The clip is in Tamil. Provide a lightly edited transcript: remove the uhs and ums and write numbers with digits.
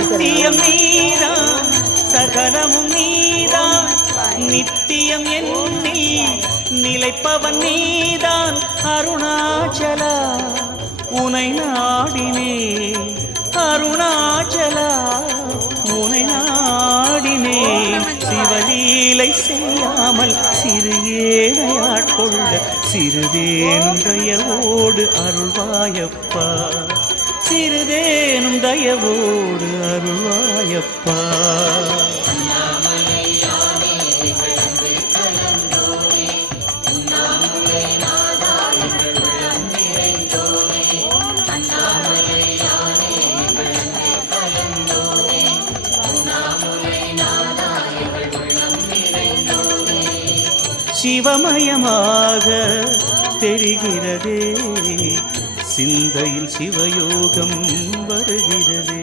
சத்தியம் நீதான் சகலமும் நீதான் நித்தியம் என்னில் நிலைப்பவன் நீதான் அருணாச்சலா உனை நாடினே அருணாச்சலா உனை நாடினே சிவலீலை செய்யாமல் சிறு ஏழையாட்கொள்ள சிறுதேனும் தயவோடு அருள்வாயப்பா சிறுதேனும் தயவோடு அருள்வாயப்பா சிவமயமாக தெரிகிறதே சிந்தையில் சிவயோகம் வருகிறதே.